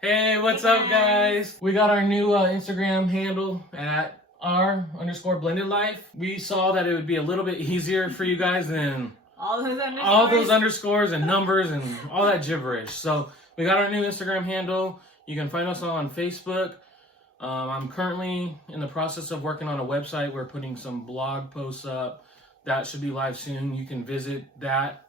Hey, what's up, guys? We got our new Instagram handle at _blended life. We saw that it would be a little bit easier for you guys than all those underscores and numbers and all that gibberish. So we got our new Instagram handle. You can find us on Facebook. I'm currently in the process of working on a website. We're putting some blog posts up. That should be live soon. You can visit that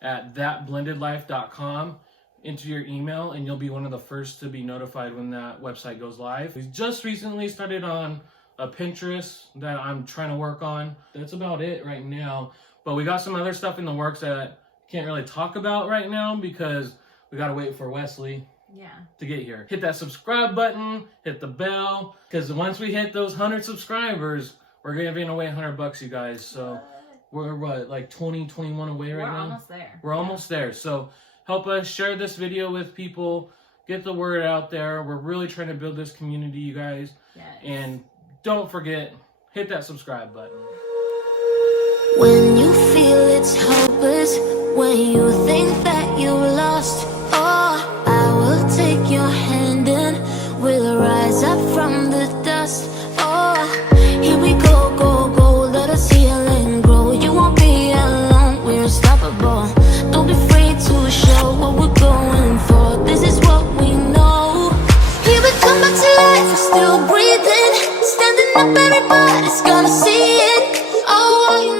at thatblendedlife.com. into your email, and you'll be one of the first to be notified when that website goes live. We just recently started on a Pinterest that I'm trying to work on. That's about it right now. But we got some other stuff in the works that I can't really talk about right now because we gotta wait for Wesley to get here. Hit that subscribe button, hit the bell, because once we hit those 100 subscribers, we're giving away $100, you guys. So we're what, like 20, 21 away right now? We're almost there. We're almost there. So help us share this video with people. Get the word out there. We're really trying to build this community, you guys. Yes. And don't forget, hit that subscribe button. When you feel it's hopeless, when you think that you lost, oh, I will take your hand and we'll rise up from the dust. Oh, here we go, go, go, let us heal and grow. You won't be alone, we're unstoppable. Don't be afraid to show what we're going for. This is what we know. Here we come back to life, we're still breathing. Standing up, everybody's gonna see it. Oh,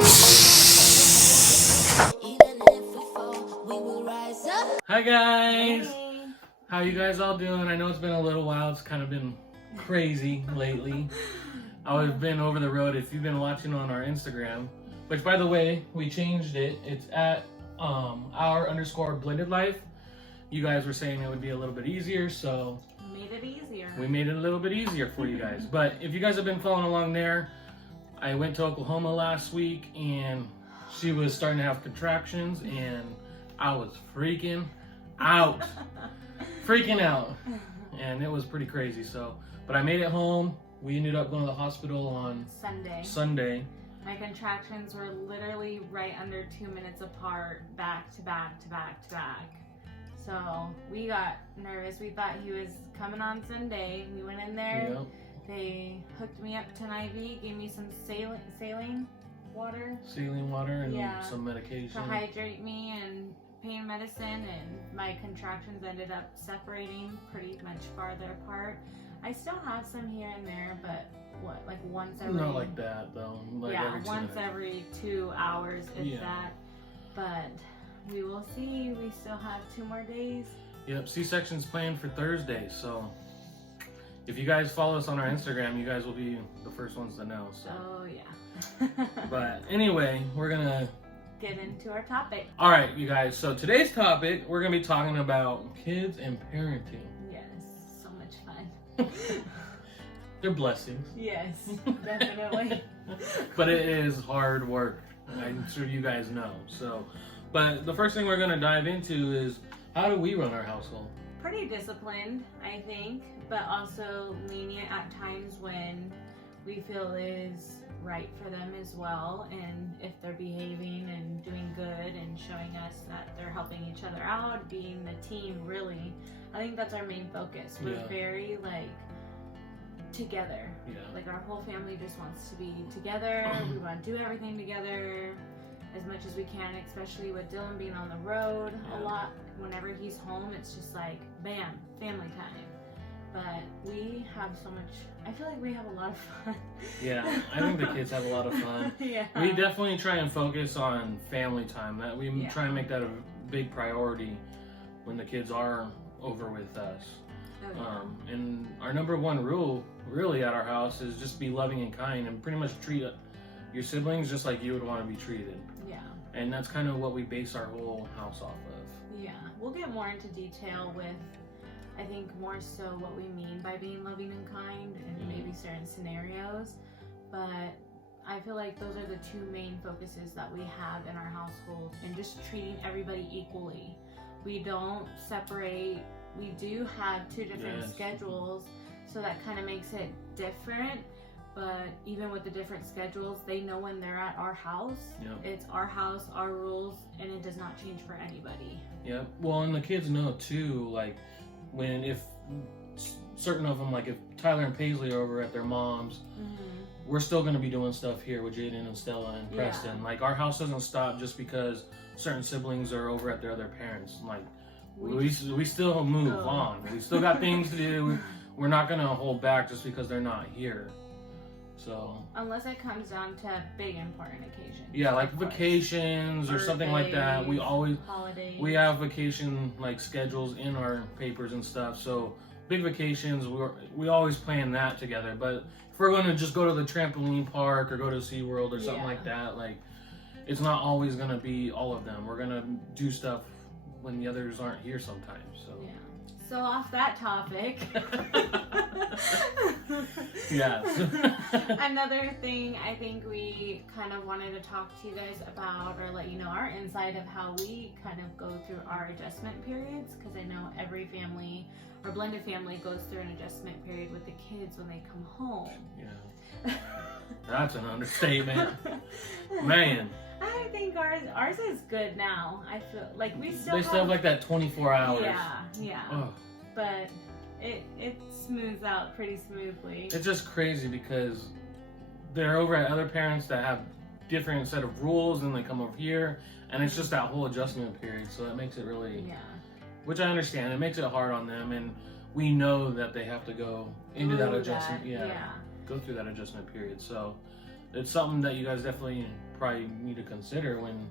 even if we fall, we will rise up. Hi guys. Hey. How you guys all doing? I know it's been a little while. It's kind of been crazy lately. I've been over the road. If you've been watching on our Instagram, which by the way, we changed it. It's at _blended life. You guys were saying it would be a little bit easier, so Made it easier. we made it a little bit easier for you guys. But if you guys have been following along there, I went to Oklahoma last week and she was starting to have contractions and I was freaking out. Freaking out. And it was pretty crazy. So, but I made it home. We ended up going to the hospital on Sunday. My contractions were literally right under 2 minutes apart, back to back to back to back. So we got nervous. We thought he was coming on Sunday. We went in there. Yep. They hooked me up to an IV, gave me some saline water. Saline water and some medication. To hydrate me and pain medicine, and my contractions ended up separating pretty much farther apart. I still have some here and there, but what, like once every... Not like that though. Like once every 2 hours, if that. But we will see. We still have 2 more days. Yep, C-section's planned for Thursday, so if you guys follow us on our Instagram, you guys will be the first ones to know. So. Oh yeah. But anyway, we're gonna get into our topic. All right, you guys. So today's topic, we're gonna be talking about kids and parenting. Yes, so much fun. They're blessings. Yes, definitely. But it is hard work. I'm sure you guys know. So, but the first thing we're gonna dive into is how do we run our household? Pretty disciplined, I think, but also lenient at times when we feel is right for them as well, and if they're behaving and doing good and showing us that they're helping each other out, being the team, really. I think that's our main focus. We're very together. Like our whole family just wants to be together. We want to do everything together as much as we can, especially with Dylan being on the road a lot. Whenever he's home, it's just like bam, family time. But we have so much, I feel like we have a lot of fun. Yeah, I think the kids have a lot of fun. We definitely try and focus on family time. That we try and make that a big priority when the kids are over with us. And our number one rule really at our house is just be loving and kind and pretty much treat your siblings just like you would want to be treated. And that's kind of what we base our whole house off of. Yeah, we'll get more into detail with, I think, more so what we mean by being loving and kind and maybe certain scenarios. But I feel like those are the 2 main focuses that we have in our household, and just treating everybody equally. We don't separate. We do have 2 different schedules, so that kind of makes it different. But even with the different schedules, they know when they're at our house. It's our house, our rules, and it does not change for anybody. Well, and the kids know too, like if certain of them, like if Tyler and Paisley are over at their mom's, we're still going to be doing stuff here with Jaden and Stella and Preston. Like our house doesn't stop just because certain siblings are over at their other parents. Like we still move on. We still got things to do. We're not going to hold back just because they're not here. So unless it comes down to big important occasions. Yeah, like vacations or something like that. We always holidays. We have vacation like schedules in our papers and stuff. So big vacations, we always plan that together. But if we're going to just go to the trampoline park or go to SeaWorld or something like that, like it's not always going to be all of them. We're going to do stuff when the others aren't here sometimes. So yeah. So off that topic. Yeah. Another thing I think we kind of wanted to talk to you guys about, or let you know our insight of how we kind of go through our adjustment periods, because I know every family, our blended family, goes through an adjustment period with the kids when they come home. Yeah. That's an understatement. Man. I think ours is good now. I feel like we still have like that 24 hours. Yeah. Oh. But it smooths out pretty smoothly. It's just crazy because they're over at other parents that have different set of rules, and they come over here, and it's just that whole adjustment period. So it makes it really, which I understand, it makes it hard on them, and we know that they have to go into that adjustment. Go through that adjustment period. So it's something that you guys definitely probably need to consider when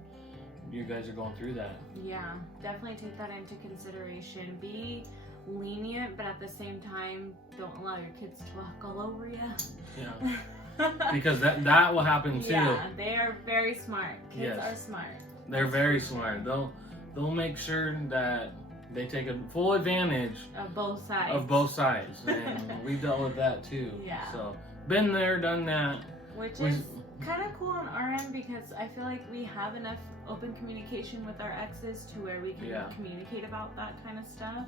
you guys are going through that. Yeah, definitely take that into consideration. Be lenient, but at the same time, don't allow your kids to walk all over you. Yeah. Because that will happen too. Yeah, they are very smart. Kids are smart. They're very smart. They'll make sure that they take a full advantage of both sides. And we've dealt with that too. Yeah. So been there, done that. Which is kind of cool on our end, because I feel like we have enough open communication with our exes to where we can communicate about that kind of stuff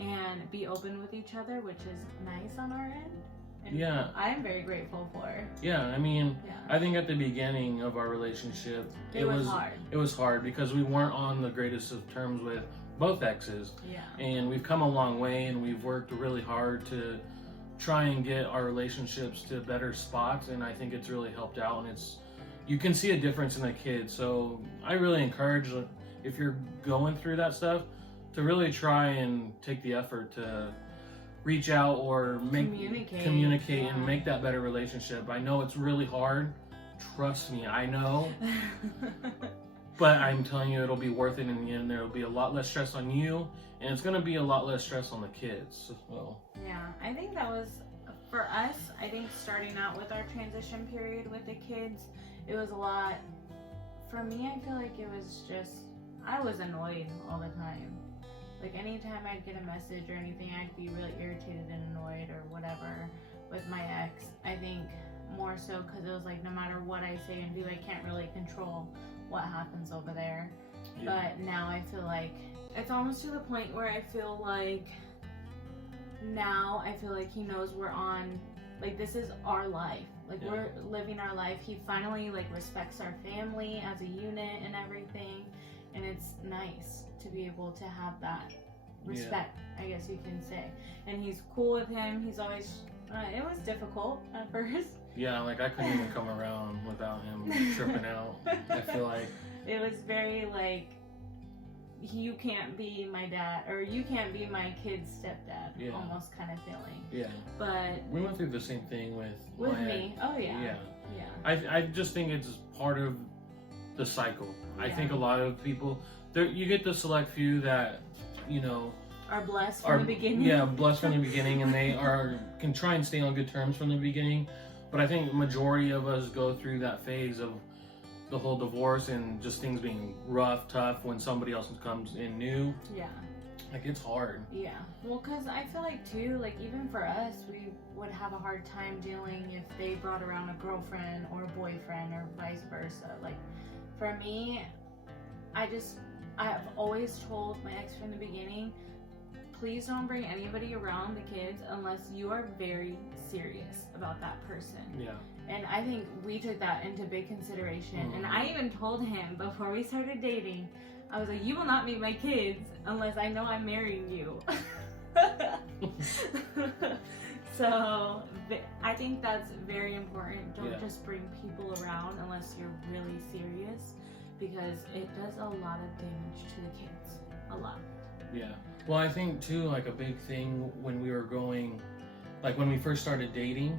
and be open with each other, which is nice on our end. And I'm very grateful for. Yeah, I mean, I think at the beginning of our relationship, it was hard. It was hard because we weren't on the greatest of terms with both exes. Yeah. And we've come a long way, and we've worked really hard to try and get our relationships to better spots, and I think it's really helped out, and you can see a difference in the kids. So I really encourage, if you're going through that stuff, to really try and take the effort to reach out or communicate and make that better relationship. I know it's really hard. Trust me, I know. But I'm telling you, it'll be worth it in the end. There'll be a lot less stress on you, and it's going to be a lot less stress on the kids as well. Yeah, I think that was, for us, I think starting out with our transition period with the kids, it was a lot. For me, I feel like it was just, I was annoyed all the time. Like anytime I'd get a message or anything, I'd be really irritated and annoyed or whatever with my ex. I think more so because it was like no matter what I say and do, I can't really control what happens over there. But now I feel like it's almost to the point where I feel like now I feel like he knows we're on, like this is our life. Like we're living our life. He finally like respects our family as a unit and everything. And it's nice to be able to have that respect, I guess you can say. And he's cool with him. He's always, it was difficult at first. Yeah, like I couldn't even come around without him tripping out. I feel like it was very like, you can't be my dad, or you can't be my kid's stepdad, almost kind of feeling. Yeah. But we went through the same thing with me. Oh yeah. I just think it's part of the cycle. I think a lot of people, you get the select few that, are blessed from the beginning. Yeah, blessed from the beginning, and they can try and stay on good terms from the beginning. But I think the majority of us go through that phase of the whole divorce and just things being rough, tough when somebody else comes in new. Yeah. Like it's hard. Yeah. Well, because I feel like too, like even for us, we would have a hard time dealing if they brought around a girlfriend or a boyfriend or vice versa. Like for me, I've always told my ex from the beginning, please don't bring anybody around the kids unless you are very serious about that person. Yeah. And I think we took that into big consideration. Mm-hmm. And I even told him before we started dating, I was like, you will not meet my kids unless I know I'm marrying you. So I think that's very important. Don't Yeah. just bring people around unless you're really serious, because it does a lot of damage to the kids. A lot. Yeah. Well, I think too, like a big thing when we were going, like when we first started dating,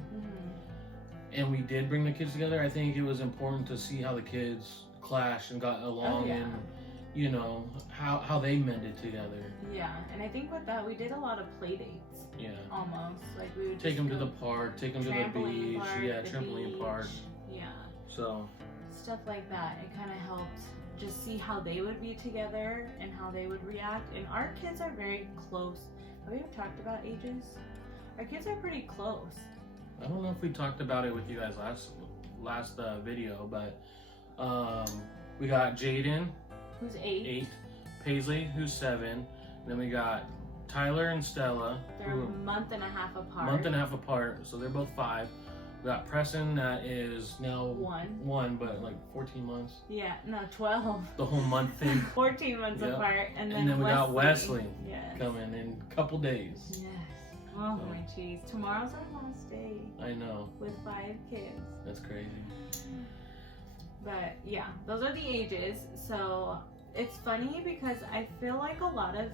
and we did bring the kids together, I think it was important to see how the kids clashed and got along, and you know how they mended together. Yeah, and I think with that we did a lot of play dates. Yeah. Almost like we would Take just them to go the park, take them to the trampoline beach. park, Yeah, the trampoline beach. park. Yeah. So. Stuff like that. It kind of helped just see how they would be together and how they would react. And our kids are very close. Have we ever talked about ages? Our kids are pretty close. I don't know if we talked about it with you guys last video, but we got Jaden, Who's 8? Paisley, who's 7, then we got Tyler and Stella, They're who a month and a half apart. month and a half apart, so they're both 5. We got Preston, that is now 1, but like 14 months. Yeah, no, 12. The whole month thing. 14 months Yep. apart, and then we got Wesley Yes. coming in a couple days. Yes. Oh my jeez. Tomorrow's our last day I know, with 5 kids. that's crazy. But yeah, those are the ages. So it's funny because I feel like a lot of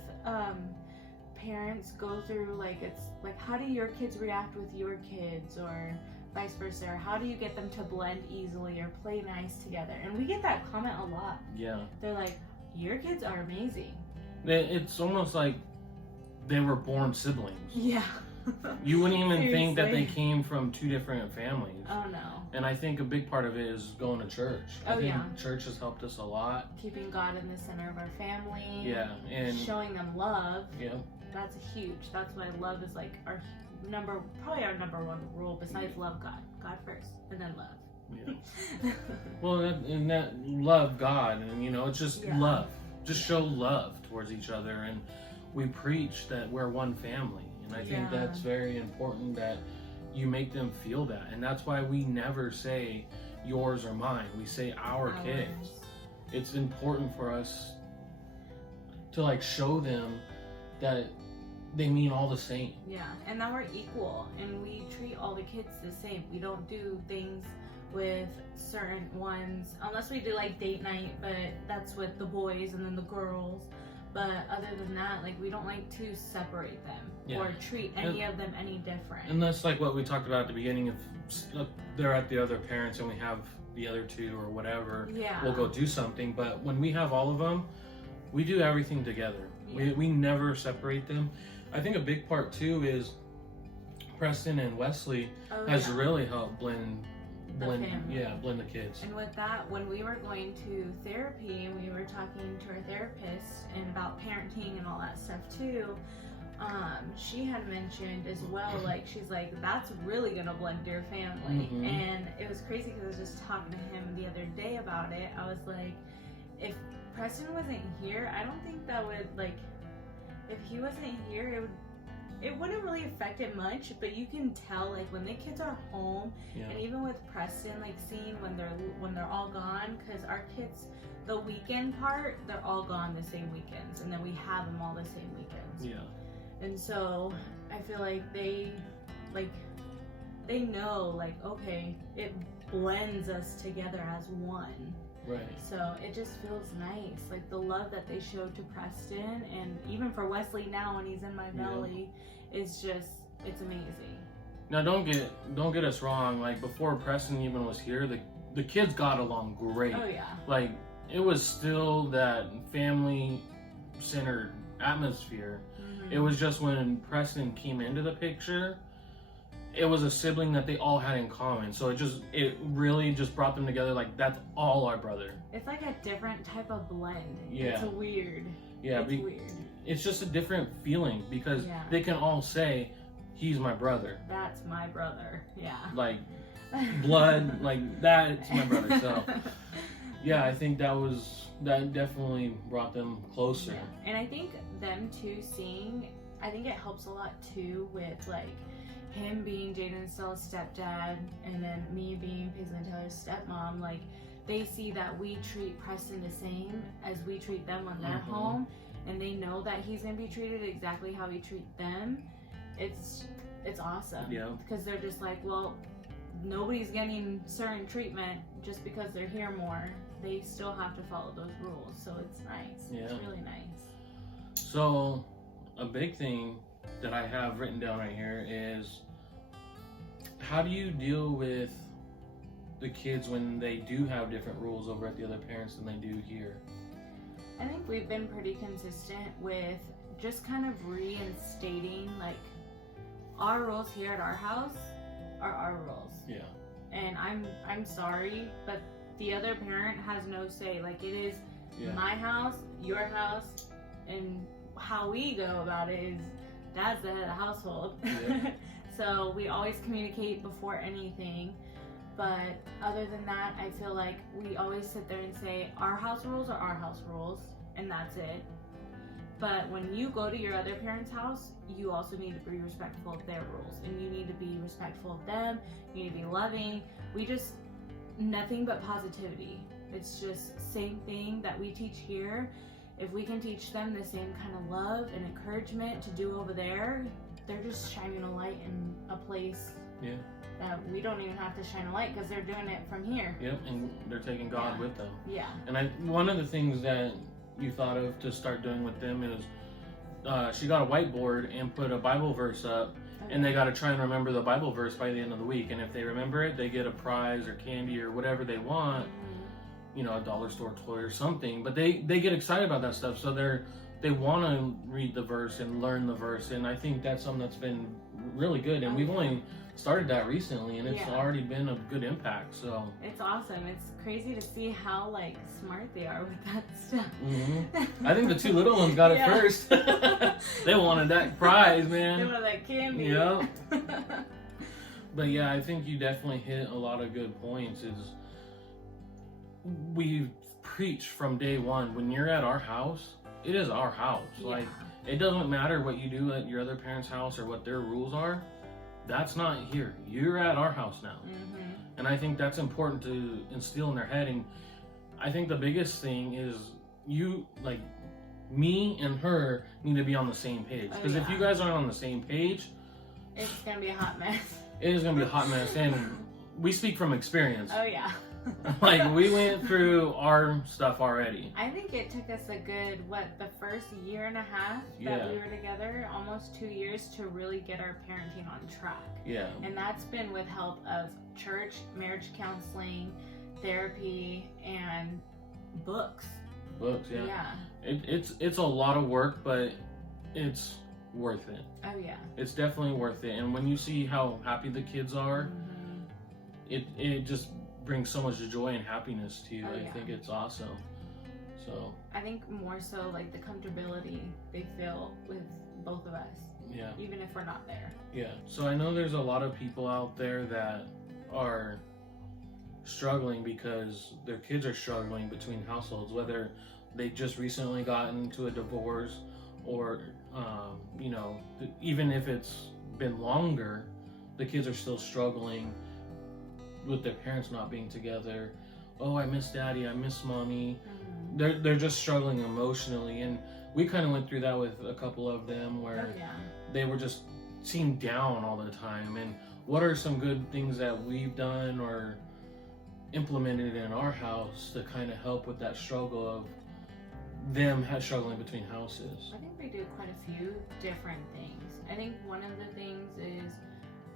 parents go through like, it's like, how do your kids react with your kids, or vice versa, or how do you get them to blend easily or play nice together? And we get that comment a lot. Yeah. They're like, your kids are amazing. It's almost like they were born siblings. Yeah. You wouldn't even think that they Seriously. came from 2 different families. Oh no. And I think a big part of it is going to church. I think yeah. church has helped us a lot. Keeping God in the center of our family. Yeah, and showing them love. yeah, That's huge. That's why love is like our probably our number 1 rule besides love God. God first, and then love. yeah. Well, that love God, and you know, it's just love. Just show love towards each other, and we preach that we're one family, and I think that's very important that you make them feel that, and that's why we never say yours or mine. We say our kids. It's important for us to like show them that they mean all the same. Yeah, and that we're equal, and we treat all the kids the same. We don't do things with certain ones, unless we do like date night, but that's with the boys and then the girls. But other than that, like, we don't like to separate them or treat any of them any different. And that's like what we talked about at the beginning. If they're at the other parents and we have the other 2 or whatever, we'll go do something. But when we have all of them, we do everything together. We never separate them. I think a big part too is Preston and Wesley has really helped blend the kids. And with that, when we were going to therapy and we were talking to our therapist and about parenting and all that stuff too, she had mentioned as well, like, she's like, that's really gonna blend your family. And it was crazy because I was just talking to him the other day about it. I was like, if Preston wasn't here, I don't think that would, like, if he wasn't here, it wouldn't really affect it much, but you can tell, like, when the kids are home, and even with Preston, like, seeing when they're all gone, because our kids, the weekend part, they're all gone the same weekends, and then we have them all the same weekends. Yeah. And so I feel like they know, like, okay, it blends us together as one. Right. So it just feels nice, like the love that they showed to Preston, and even for Wesley now when he's in my belly, it's amazing. Now don't get us wrong. Like, before Preston even was here, the kids got along great. Oh yeah. Like, it was still that family centered atmosphere. It was just when Preston came into the picture, it was a sibling that they all had in common. So it really just brought them together. Like, that's all our brother. It's like a different type of blend. Yeah. It's weird. Yeah. It's weird. It's just a different feeling because they can all say, he's my brother. That's my brother. Yeah. Like, blood, like, that's my brother. So, yeah, I think that definitely brought them closer. Yeah. And I think them too I think it helps a lot too with, like, him being Jaden and Stella's stepdad, and then me being Paisley and Taylor's stepmom. Like, they see that we treat Preston the same as we treat them when they're home, and they know that he's gonna be treated exactly how we treat them. it's awesome. Yeah. Because they're just like, well, nobody's getting certain treatment just because they're here more. They still have to follow those rules. So it's nice. Yeah. It's really nice. So a big thing that I have written down right here is, how do you deal with the kids when they do have different rules over at the other parents than they do here? I think we've been pretty consistent with just kind of reinstating, like, our rules here at our house are our rules. Yeah. And I'm sorry, but the other parent has no say. Like, it is my house, your house, and how we go about it is Dad's the head of the household. Yeah. So we always communicate before anything. But other than that, I feel like we always sit there and say, our house rules are our house rules, and that's it. But when you go to your other parent's house, you also need to be respectful of their rules, and you need to be respectful of them. You need to be loving. We just, nothing but positivity. It's just same thing that we teach here. If we can teach them the same kind of love and encouragement to do over there, they're just shining a light in a place that we don't even have to shine a light because they're doing it from here. Yep, and they're taking God with them. Yeah. And one of the things that you thought of to start doing with them is she got a whiteboard and put a Bible verse up, and they got to try and remember the Bible verse by the end of the week. And if they remember it, they get a prize or candy or whatever they want, you know, a dollar store toy or something. But they get excited about that stuff, so they want to read the verse and learn the verse. And I think that's something that's been really good. And we've only started that recently, and it's already been a good impact. So it's awesome. It's crazy to see how, like, smart they are with that stuff. I think the two little ones got it first. They wanted that prize, man. They wanted that candy. Yeah. But yeah, I think you definitely hit a lot of good points. Is we preach from day one, when you're at our house, it is our house. Like, it doesn't matter what you do at your other parents' house or what their rules are. That's not here. You're at our house now. And I think that's important to instill in their head. And I think the biggest thing is you, like, me and her need to be on the same page. Because if you guys aren't on the same page, it's going to be a hot mess. It is going to be a hot mess. And we speak from experience. Oh, yeah. Like, we went through our stuff already. I think it took us a good, the first year and a half that we were together, almost 2 years, to really get our parenting on track. Yeah. And that's been with help of church, marriage counseling, therapy, and books. Books, yeah. Yeah. It's a lot of work, but it's worth it. Oh, yeah. It's definitely worth it. And when you see how happy the kids are, it just brings so much joy and happiness to you. I think it's awesome. So I think more so, like, the comfortability they feel with both of us. Yeah. Even if we're not there. Yeah. So I know there's a lot of people out there that are struggling because their kids are struggling between households, whether they just recently got into a divorce or, you know, even if it's been longer, the kids are still struggling with their parents not being together. Oh, I miss daddy, I miss mommy. They're just struggling emotionally, and we kind of went through that with a couple of them where they were just seemed down all the time. And what are some good things that we've done or implemented in our house to kind of help with that struggle of them struggling between houses? I think we do quite a few different things. I think one of the things is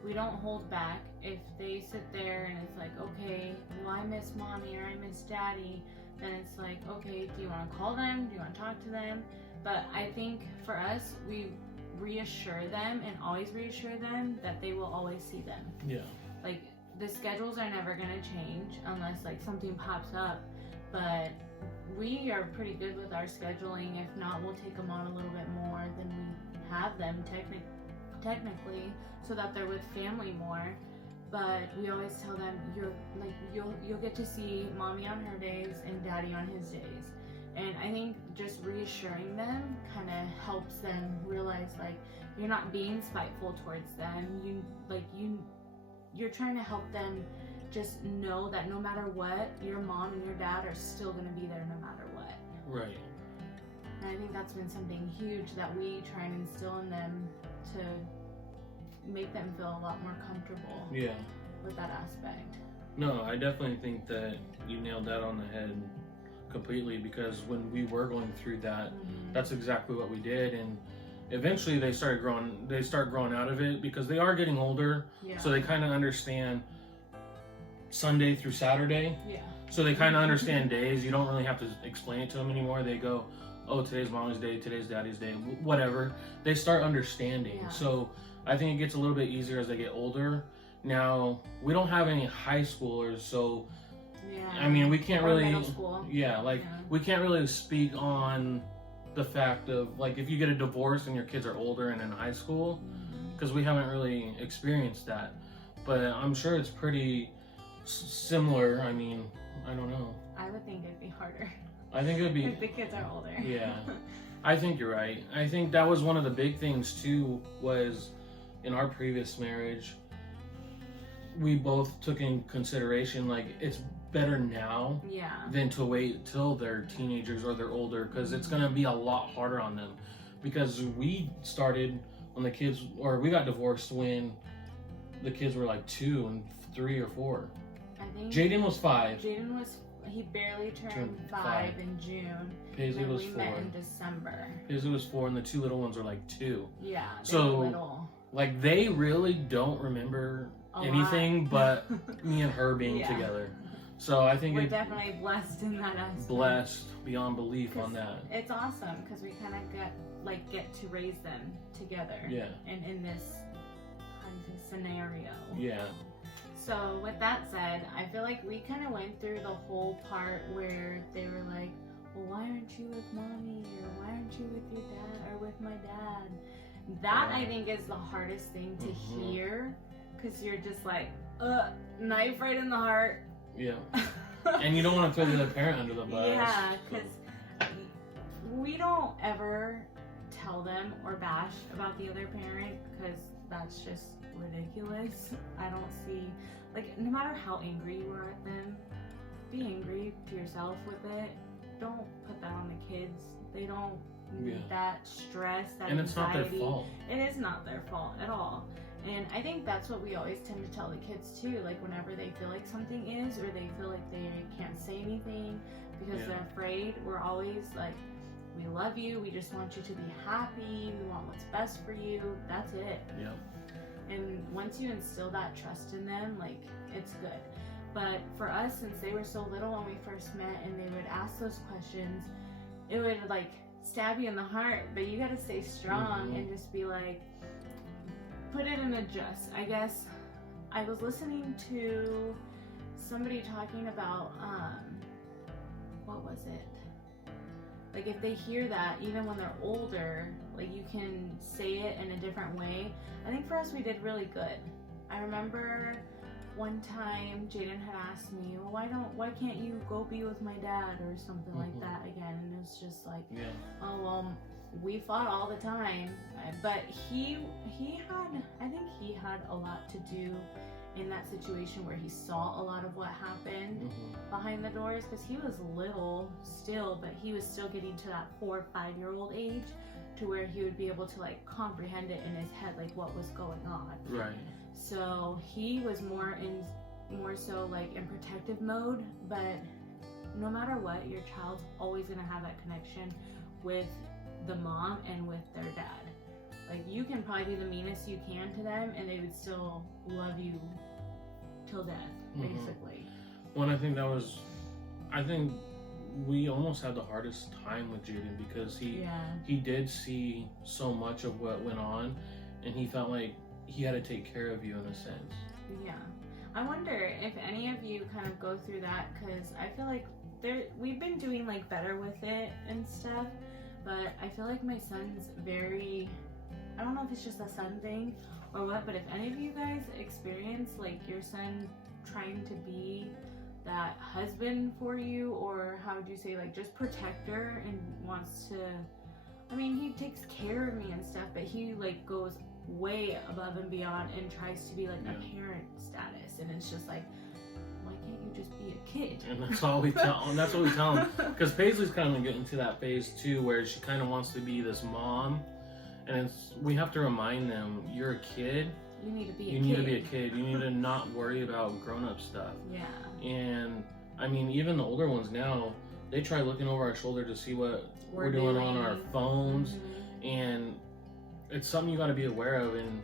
we don't hold back. If they sit there and it's like, okay, well, I miss mommy or I miss daddy, then it's like, okay, do you want to call them? Do you want to talk to them? But I think for us, we reassure them and always reassure them that they will always see them. Yeah. Like, the schedules are never going to change unless, like, something pops up. But we are pretty good with our scheduling. If not, we'll take them on a little bit more than we have them technically, so that they're with family more. But we always tell them, you'll get to see mommy on her days and daddy on his days. And I think just reassuring them kind of helps them realize, like, you're not being spiteful towards them. You're trying to help them just know that no matter what, your mom and your dad are still going to be there no matter what. Right. And I think that's been something huge that we try and instill in them to make them feel a lot more comfortable with that aspect. No, I definitely think that you nailed that on the head completely, because when we were going through that, that's exactly what we did. And eventually they start growing out of it, because they are getting older. So they kind of understand Sunday through Saturday. So they kind of understand days. You don't really have to explain it to them anymore. They go, oh, today's mommy's day, today's daddy's day, whatever. They start understanding. So I think it gets a little bit easier as they get older. Now, we don't have any high schoolers, so I mean, we can't really, middle school. We can't really speak on the fact of, like, if you get a divorce and your kids are older and in high school, because we haven't really experienced that. But I'm sure it's pretty similar. I mean, I don't know. I would think it'd be harder. I think it would be... if the kids are older. Yeah. I think you're right. I think that was one of the big things, too, was in our previous marriage, we both took in consideration, like, it's better now than to wait till they're teenagers or they're older, because it's going to be a lot harder on them. Because we started when the kids, or we got divorced when the kids were like 2 and 3 or 4. I think Jaden was 5. He barely turned 5 in June. Paisley was 4. We met in December. Paisley was 4, and the 2 little ones were like 2. Yeah, so little. Like, they really don't remember anything but me and her being together. So I think we're definitely blessed in that aspect. Blessed beyond belief on that. It's awesome because we kind of get to raise them together. Yeah. And in this kind of scenario. Yeah. So with that said, I feel like we kind of went through the whole part where they were like, well, why aren't you with mommy? Or why aren't you with your dad or with my dad? That I think is the hardest thing to hear, because you're just like, knife right in the heart. Yeah. And you don't want to throw the other parent under the bus. Yeah, because we don't ever tell them or bash about the other parent, because that's just ridiculous. I don't see, like, no matter how angry you are at them, be angry to yourself with it. Don't put that on the kids. They don't need that stress, that and it's anxiety. Not their fault. It is not their fault at all. And I think that's what we always tend to tell the kids too, like whenever they feel like something is, or they feel like they can't say anything because they're afraid, we're always like, we love you, we just want you to be happy, we want what's best for you, that's it. Yeah. And once you instill that trust in them, like, it's good. But for us, since they were so little when we first met and they would ask those questions, it would like stab you in the heart, but you gotta stay strong and just be like, put it in a just. I guess I was listening to somebody talking about, what was it? Like, if they hear that, even when they're older, like, you can say it in a different way. I think for us, we did really good. I remember one time Jaden had asked me, well, why can't you go be with my dad or something like that again? And it was just like, oh, well, we fought all the time. But he had a lot to do in that situation where he saw a lot of what happened behind the doors, because he was little still, but he was still getting to that 4 or 5-year-old age to where he would be able to like comprehend it in his head, like what was going on. Right. So he was more so like in protective mode, but no matter what, your child's always gonna have that connection with the mom and with their dad. Like, you can probably be the meanest you can to them and they would still love you till death, basically. Well, I think we almost had the hardest time with Jaden, because he did see so much of what went on, and he felt like he had to take care of you in a sense. Yeah. I wonder if any of you kind of go through that, because I feel like we've been doing like better with it and stuff, but I feel like my son's very, I don't know if it's just a son thing or what, but if any of you guys experience like your son trying to be that husband for you, or how would you say, like, just protector, and wants to, I mean, he takes care of me and stuff, but he like goes way above and beyond and tries to be like a parent status, and it's just like, why can't you just be a kid? And that's all we tell, and that's what we tell him, because Paisley's kind of getting to that phase too, where she kind of wants to be this mom, And we have to remind them, you're a kid. You need to be You need to be a kid. You need to not worry about grown-up stuff. Yeah. And I mean, even the older ones now, they try looking over our shoulder to see what we're doing on our phones. Mm-hmm. And it's something you got to be aware of. And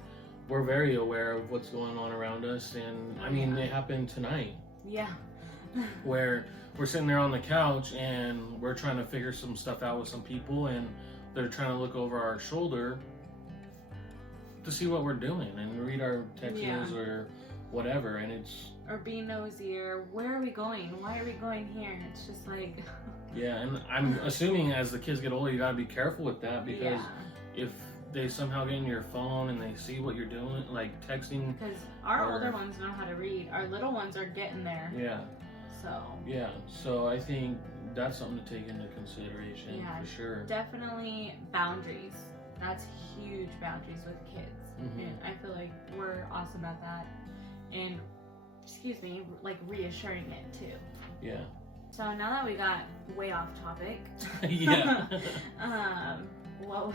we're very aware of what's going on around us. And I mean, it happened tonight. Yeah. Where we're sitting there on the couch and we're trying to figure some stuff out with some people, and they're trying to look over our shoulder to see what we're doing and read our texts or whatever. And it's, or be nosy, or where are we going? Why are we going here? It's just like yeah. And I'm assuming as the kids get older, you gotta be careful with that, because if they somehow get in your phone and they see what you're doing, like texting, because our older ones know how to read, our little ones are getting there. So I think that's something to take into consideration for sure. Definitely boundaries. That's huge, boundaries with kids. Mm-hmm. And I feel like we're awesome at that. And like reassuring it too. Yeah. So now that we got way off topic, yeah. what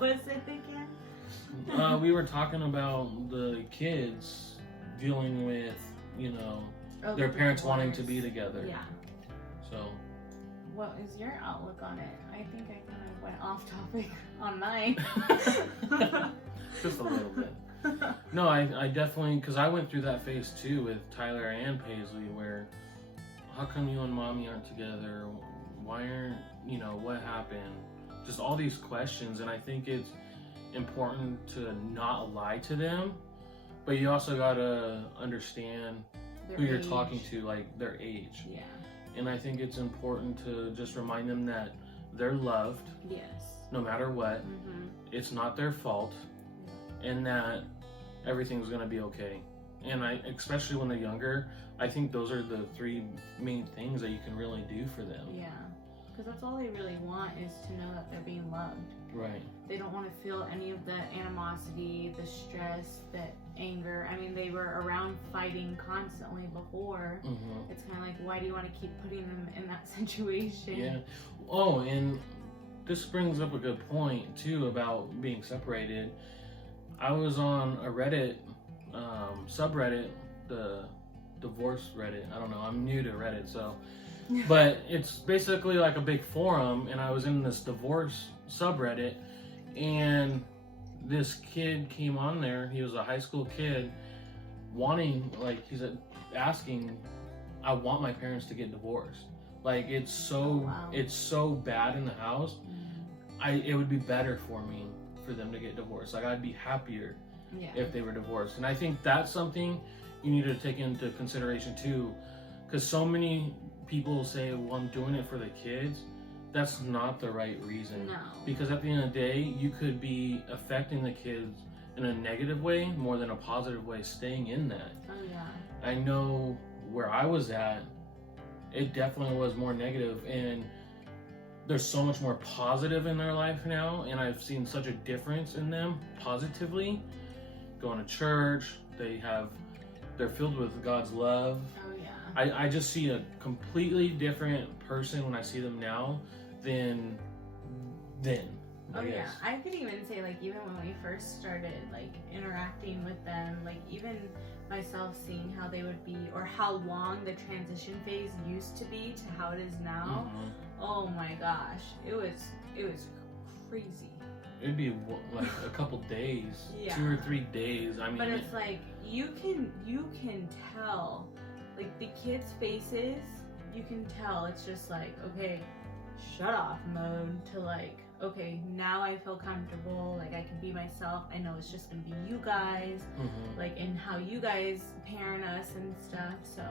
was it again? We were talking about the kids dealing with, their parents wanting to be together. Yeah. So. What is your outlook on it? I think I kind of went off topic on mine. Just a little bit. No, I definitely, because I went through that phase too with Tyler and Paisley, where how come you and mommy aren't together? Why aren't, what happened? Just all these questions. And I think it's important to not lie to them, but you also got to understand Their who you're age. talking to, like their age. Yeah. And I think it's important to just remind them that they're loved. Yes. No matter what. Mm-hmm. It's not their fault. And that everything's going to be okay. And especially when they're younger, I think those are the three main things that you can really do for them. Yeah. Because that's all they really want, is to know that they're being loved. Right. They don't want to feel any of the animosity, the stress, the anger. I mean, they were around fighting constantly before. Mm-hmm. It's kind of like, why do you want to keep putting them in that situation? Yeah. Oh, and this brings up a good point too about being separated. I was on a Reddit subreddit, the divorce Reddit. I don't know, I'm new to Reddit, so but it's basically like a big forum, and I was in this divorce subreddit, and this kid came on there. He was a high school kid, he's asking, I want my parents to get divorced. Like, it's so it's so bad in the house. It would be better for me for them to get divorced. Like, I'd be happier if they were divorced. And I think that's something you need to take into consideration too, because so many people say, well, I'm doing it for the kids. That's not the right reason. No. Because at the end of the day, you could be affecting the kids in a negative way more than a positive way, staying in that. Oh yeah. I know where I was at, it definitely was more negative, and there's so much more positive in their life now, and I've seen such a difference in them positively. Going to church, they're filled with God's love. Oh yeah. I just see a completely different person when I see them now than then. Oh yeah, I could even say, like, even when we first started, like, interacting with them, like, even myself seeing how they would be, or how long the transition phase used to be to how it is now. Mm-hmm. Oh my gosh, it was crazy. It'd be like a couple days, 2 or 3 days. I mean, but it's like you can tell, like, the kids' faces. You can tell it's just like, okay, shut off mode, to like, okay, now I feel comfortable, like I can be myself. I know it's just gonna be you guys, like, and how you guys parent us and stuff. So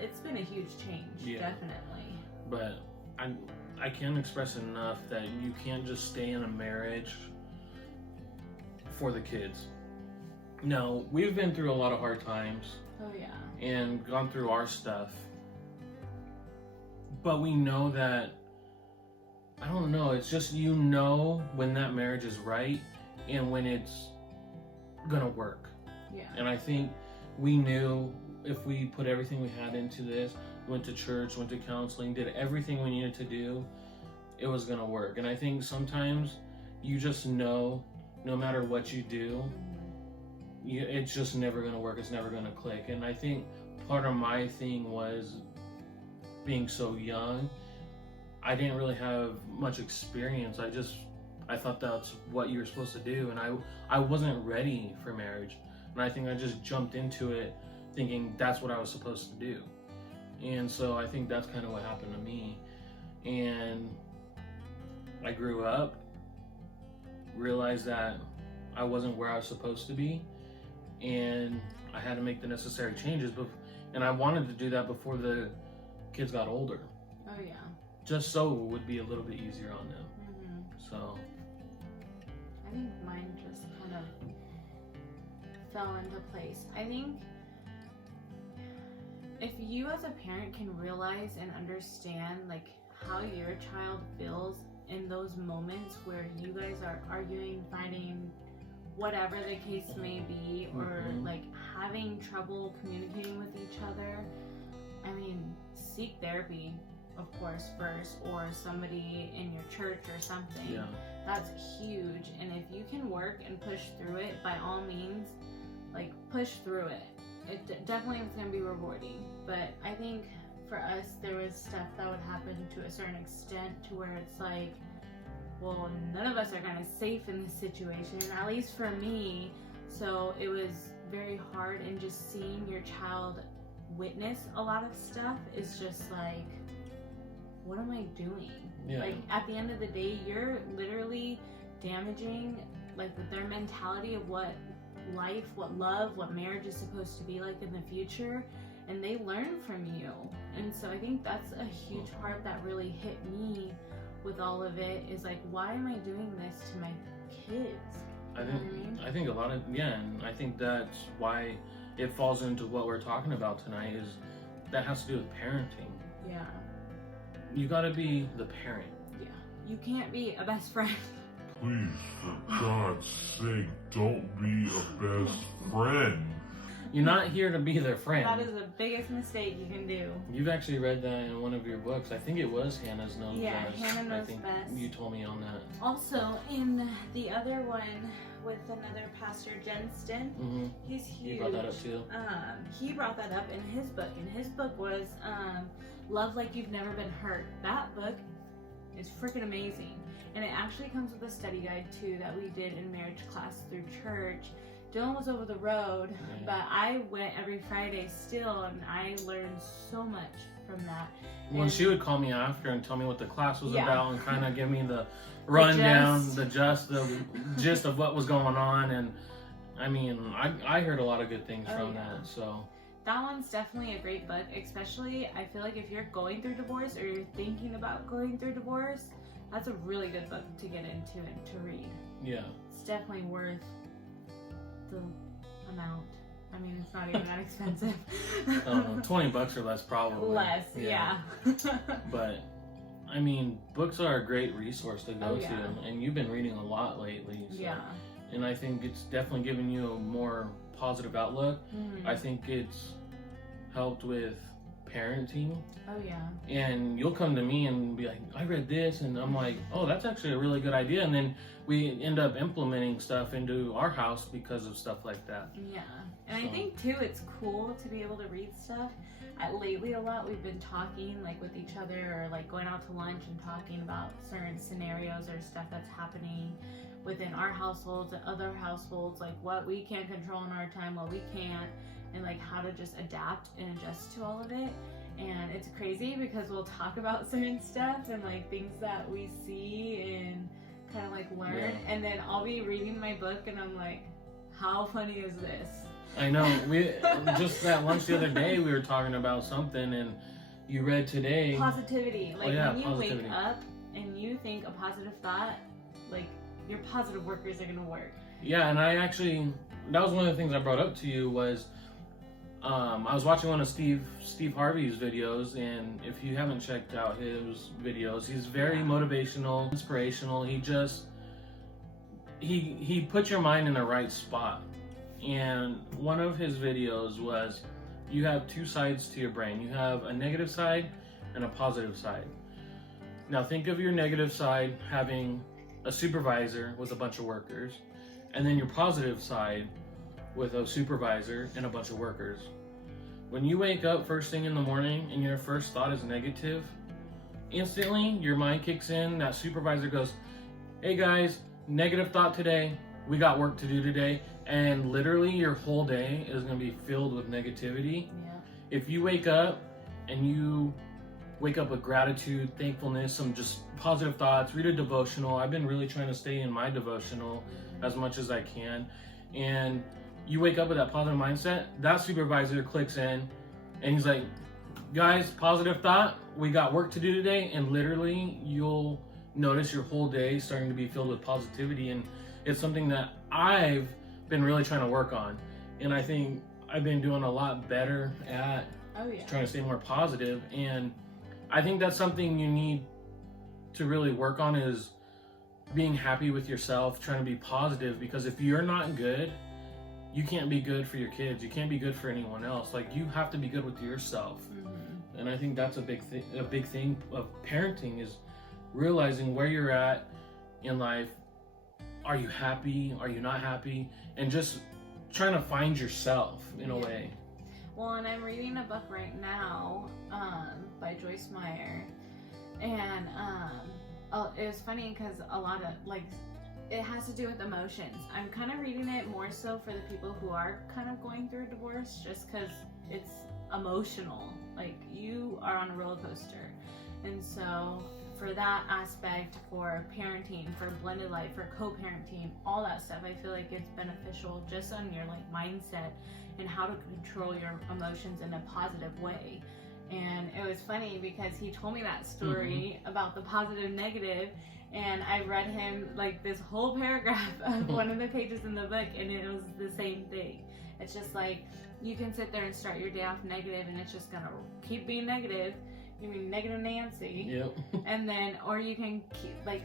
it's been a huge change, definitely. But I can't express enough that you can't just stay in a marriage for the kids. No, we've been through a lot of hard times. Oh yeah. And gone through our stuff. But we know that, I don't know, it's just, when that marriage is right and when it's gonna work. Yeah. And I think we knew if we put everything we had into this, went to church, went to counseling, did everything we needed to do, it was gonna work. And I think sometimes you just know, no matter what you do, it's just never gonna work. It's never gonna click. And I think part of my thing was being so young. I didn't really have much experience. I thought that's what you were supposed to do, and I wasn't ready for marriage. And I think I just jumped into it thinking that's what I was supposed to do. And so I think that's kind of what happened to me. And I grew up, realized that I wasn't where I was supposed to be, and I had to make the necessary changes. And I wanted to do that before the kids got older. Oh yeah. Just so it would be a little bit easier on them. So I think mine just kind of fell into place. I think if you as a parent can realize and understand like how your child feels in those moments where you guys are arguing, fighting, whatever the case may be, or like having trouble communicating with each other, I mean, seek therapy, of course, first, or somebody in your church or something. yeah, That's huge. And if you can work and push through it, by all means, like push through it. It definitely is going to be rewarding. But I think for us, there was stuff that would happen to a certain extent to where it's like, well, none of us are kind of safe in this situation, at least for me. So it was very hard, and just seeing your child witness a lot of stuff is just like, what am I doing? yeah. Like at the end of the day, you're literally damaging like their mentality of what life, what love, what marriage is supposed to be like in the future, and they learn from you. And so I think that's a huge part that really hit me with all of it, is like, why am I doing this to my kids? I think a lot of, and I think that's why it falls into what we're talking about tonight, is that has to do with parenting. Yeah. You gotta be the parent. Yeah. You can't be a best friend. Please, for God's sake, don't be a best friend. You're not here to be their friend. That is the biggest mistake you can do. You've actually read that in one of your books. I think it was Hannah's Knows Yeah, Best. Hannah Knows I think Best. you told me on that. Also, in the other one with another pastor, Jentezen, he's huge. You brought that up too. He brought that up in his book, and his book was Love Like You've Never Been Hurt. That book is freaking amazing, and it actually comes with a study guide too that we did in marriage class through church. Dylan was over the road, but I went every Friday still, and I learned so much from that. Well, she would call me after and tell me what the class was about, and kind of give me the rundown, the gist of what was going on. And I mean, I heard a lot of good things from that. So that one's definitely a great book, especially I feel like if you're going through divorce or you're thinking about going through divorce, that's a really good book to get into and to read. Yeah. It's definitely worth the amount. I mean, it's not even that expensive. $20 or less probably. Less, yeah. But I mean, books are a great resource to go yeah. to, and you've been reading a lot lately. So. Yeah. And I think it's definitely given you a more positive outlook. I think it's helped with parenting. Oh yeah. And you'll come to me and be like, I read this, and I'm like, oh, that's actually a really good idea. And then we end up implementing stuff into our house because of stuff like that. Yeah. And I think too, it's cool to be able to read stuff. Lately a lot we've been talking like with each other, or like going out to lunch and talking about certain scenarios or stuff that's happening within our households and other households, like what we can control in our time, what we can't, and like how to just adapt and adjust to all of it. And it's crazy because we'll talk about certain stuff and like things that we see and kind of like learn, and then I'll be reading my book and I'm like, how funny is this? I know. We just at lunch the other day we were talking about something, and you read today Positivity. Like when you positivity. wake up and you think a positive thought, like your positive workers are gonna work. Yeah, and I actually, that was one of the things I brought up to you was, I was watching one of Steve Harvey's videos, and if you haven't checked out his videos, he's very motivational, inspirational. He just, he puts your mind in the right spot. And one of his videos was, you have two sides to your brain. You have a negative side and a positive side. Now think of your negative side having a supervisor with a bunch of workers, and then your positive side with a supervisor and a bunch of workers. When you wake up first thing in the morning and your first thought is negative, instantly your mind kicks in. That supervisor goes, hey guys, negative thought today. We got work to do today. And literally your whole day is going to be filled with negativity. Yeah. If you wake up and you wake up with gratitude, thankfulness, some just positive thoughts, read a devotional. I've been really trying to stay in my devotional as much as I can. And you wake up with that positive mindset, that supervisor clicks in and he's like, guys, positive thought, we got work to do today. And literally you'll notice your whole day starting to be filled with positivity. And it's something that I've been really trying to work on. And I think I've been doing a lot better at trying to stay more positive. And I think that's something you need to really work on, is being happy with yourself, trying to be positive, because if you're not good, you can't be good for your kids. You can't be good for anyone else. Like, you have to be good with yourself. Mm-hmm. And I think that's a big thing of parenting, is realizing where you're at in life. Are you happy? Are you not happy? And just trying to find yourself in a way. Well, and I'm reading a book right now by Joyce Meyer, and it was funny because a lot of, like, it has to do with emotions. I'm kind of reading it more so for the people who are kind of going through a divorce, just because it's emotional. Like, you are on a roller coaster. And so for that aspect, for parenting, for blended life, for co-parenting, all that stuff, I feel like it's beneficial just on your, like, mindset and how to control your emotions in a positive way. And it was funny because he told me that story about the positive negative, and I read him like this whole paragraph of one of the pages in the book, and it was the same thing. It's just like, you can sit there and start your day off negative, and it's just gonna keep being negative. You mean negative Nancy? Yep. And then, or you can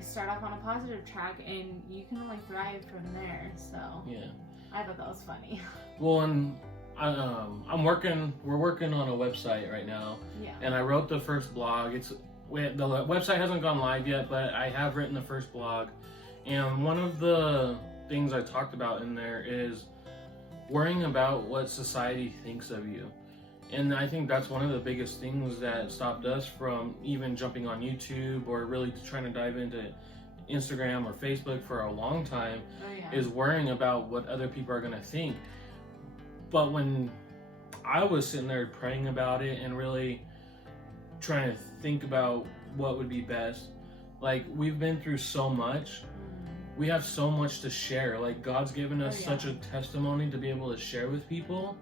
start off on a positive track, and you can only thrive from there. So yeah, I thought that was funny. Well, and we're working on a website right now. Yeah. And I wrote the first blog. The website hasn't gone live yet, but I have written the first blog. And one of the things I talked about in there is worrying about what society thinks of you. And I think that's one of the biggest things that stopped us from even jumping on YouTube or really trying to dive into Instagram or Facebook for a long time, is worrying about what other people are going to think. But when I was sitting there praying about it and really trying to think about what would be best, like, we've been through so much. We have so much to share. Like, God's given us such a testimony to be able to share with people,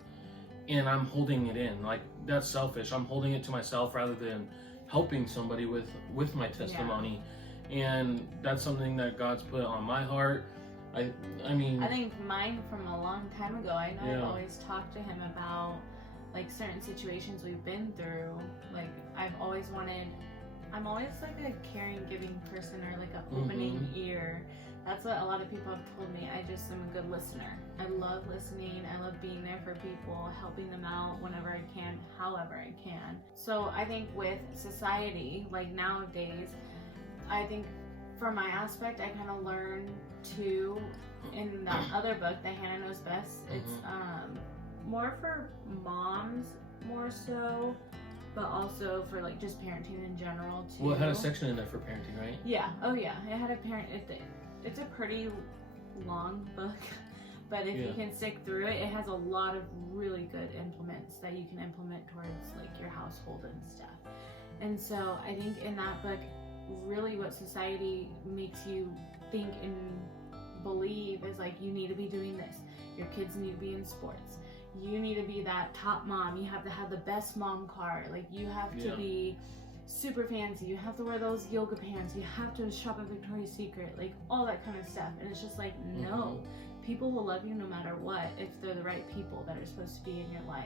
and I'm holding it in. Like, that's selfish. I'm holding it to myself rather than helping somebody with my testimony. And that's something that God's put on my heart. I mean, I think mine from a long time ago. I know I've always talked to him about, like, certain situations we've been through. Like, I'm always like a caring, giving person, or like an opening ear. That's what a lot of people have told me. I just am a good listener. I love listening. I love being there for people, helping them out whenever I can, however I can. So I think with society, like nowadays, I think for my aspect, I kind of learned to, in that other book, The Hannah Knows Best, it's more for moms, more so, but also for, like, just parenting in general too. Well, it had a section in there for parenting, right? Yeah. Oh yeah, it had a it's a pretty long book, but if you can stick through it, it has a lot of really good implements that you can implement towards, like, your household and stuff. And so I think in that book, really what society makes you think and believe is, like, you need to be doing this. Your kids need to be in sports. You need to be that top mom. You have to have the best mom card. Like, you have to be super fancy. You have to wear those yoga pants. You have to shop at Victoria's Secret. Like, all that kind of stuff. And it's just like, no. People will love you no matter what if they're the right people that are supposed to be in your life.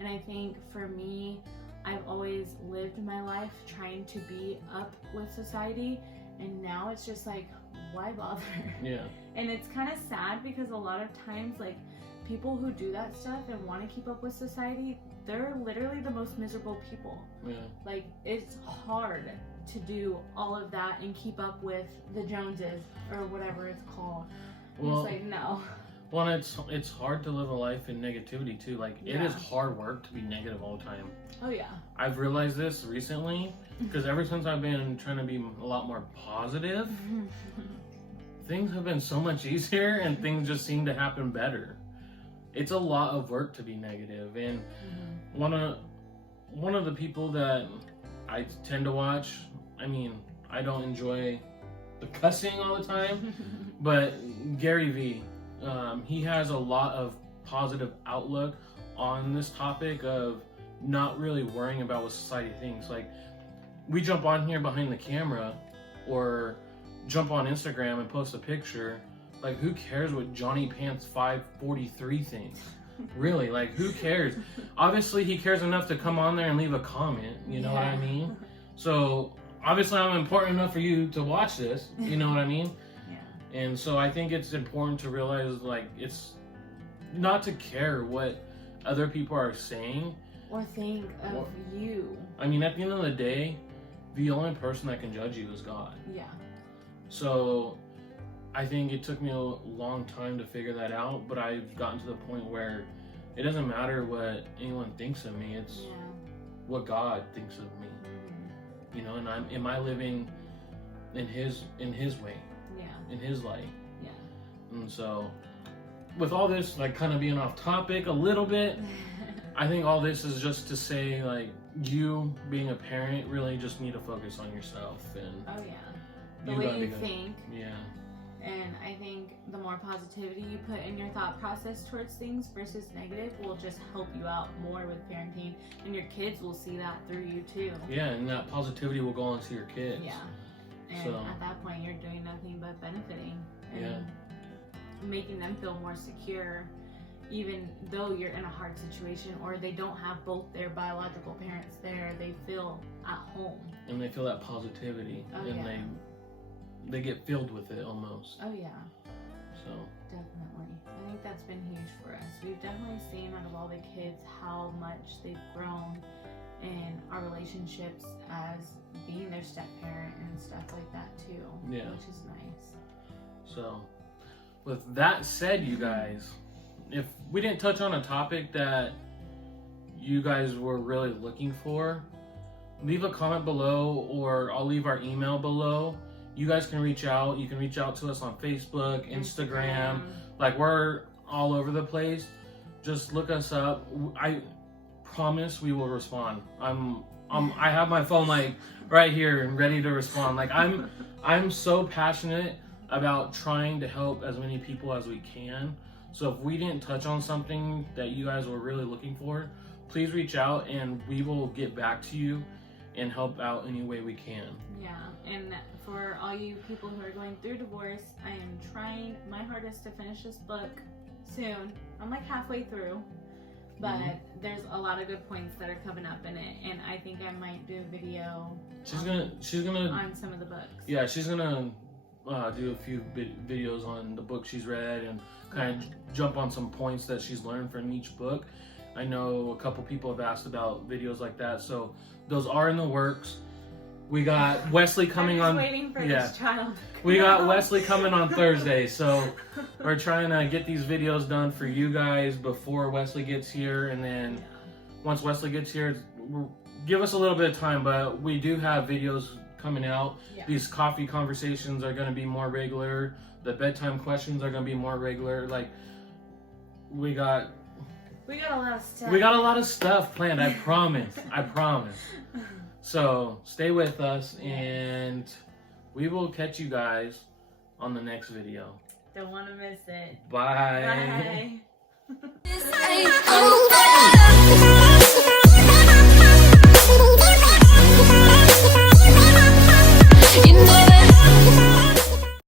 And I think for me, I've always lived my life trying to be up with society, and now it's just like, why bother? Yeah. And it's kind of sad because a lot of times, like, people who do that stuff and want to keep up with society, they're literally the most miserable people. Yeah. Like, it's hard to do all of that and keep up with the Joneses or whatever it's called. Well, it's like, no. Well, it's hard to live a life in negativity too. Like, it is Yeah. hard work to be negative all the time. Oh yeah. I've realized this recently because ever since I've been trying to be a lot more positive, things have been so much easier and things just seem to happen better. It's a lot of work to be negative, and one of the people that I tend to watch, I mean, I don't enjoy the cussing all the time, but Gary Vee, he has a lot of positive outlook on this topic of not really worrying about what society thinks. Like, we jump on here behind the camera or jump on Instagram and post a picture. Like, who cares what Johnny Pants 543 thinks? Really, like, who cares? Obviously, he cares enough to come on there and leave a comment, you know what I mean? So, obviously, I'm important enough for you to watch this, you know what I mean? Yeah. And so I think it's important to realize, like, it's not to care what other people are saying. Or think of you. I mean, at the end of the day, the only person that can judge you is God. Yeah. So I think it took me a long time to figure that out, but I've gotten to the point where it doesn't matter what anyone thinks of me, it's what God thinks of me. You know, and am I living in his way, in his light. And so with all this, like, kind of being off topic a little bit, I think all this is just to say, like, you being a parent really just need to focus on yourself, and the you way gotta you be good. think. Yeah. And I think the more positivity you put in your thought process towards things versus negative will just help you out more with parenting, and your kids will see that through you too. Yeah, and that positivity will go on to your kids. Yeah. And So, at that point, you're doing nothing but benefiting and making them feel more secure, even though you're in a hard situation or they don't have both their biological parents there. They feel at home. and they feel that positivity, and they get filled with it almost. Oh yeah. So Definitely. I think that's been huge for us. We've definitely seen out of all the kids how much they've grown in our relationships as being their step parent and stuff like that too. Yeah. Which is nice. So, with that said, you guys, if we didn't touch on a topic that you guys were really looking for, leave a comment below, or I'll leave our email below. You guys can reach out. You can reach out to us on Facebook, Instagram. Like, we're all over the place. Just look us up. I promise we will respond. I have my phone, like, right here and ready to respond. Like, I'm so passionate about trying to help as many people as we can. So if we didn't touch on something that you guys were really looking for, please reach out and we will get back to you and help out any way we can. Yeah, and for all you people who are going through divorce, I am trying my hardest to finish this book soon. I'm like halfway through, but there's a lot of good points that are coming up in it, and I think I might do a video. She's gonna on some of the books. Yeah, she's gonna do a few videos on the book she's read and kind of jump on some points that she's learned from each book. I know a couple people have asked about videos like that, so those are in the works. We got Wesley coming on. Waiting for this child. We got Wesley coming on Thursday, so we're trying to get these videos done for you guys before Wesley gets here, and then once Wesley gets here, give us a little bit of time, but we do have videos coming out. These coffee conversations are going to be more regular. The bedtime questions are going to be more regular. Like, we got a lot of stuff. We got a lot of stuff planned. I promise. I promise. So stay with us, and we will catch you guys on the next video. Don't want to miss it. Bye. Bye.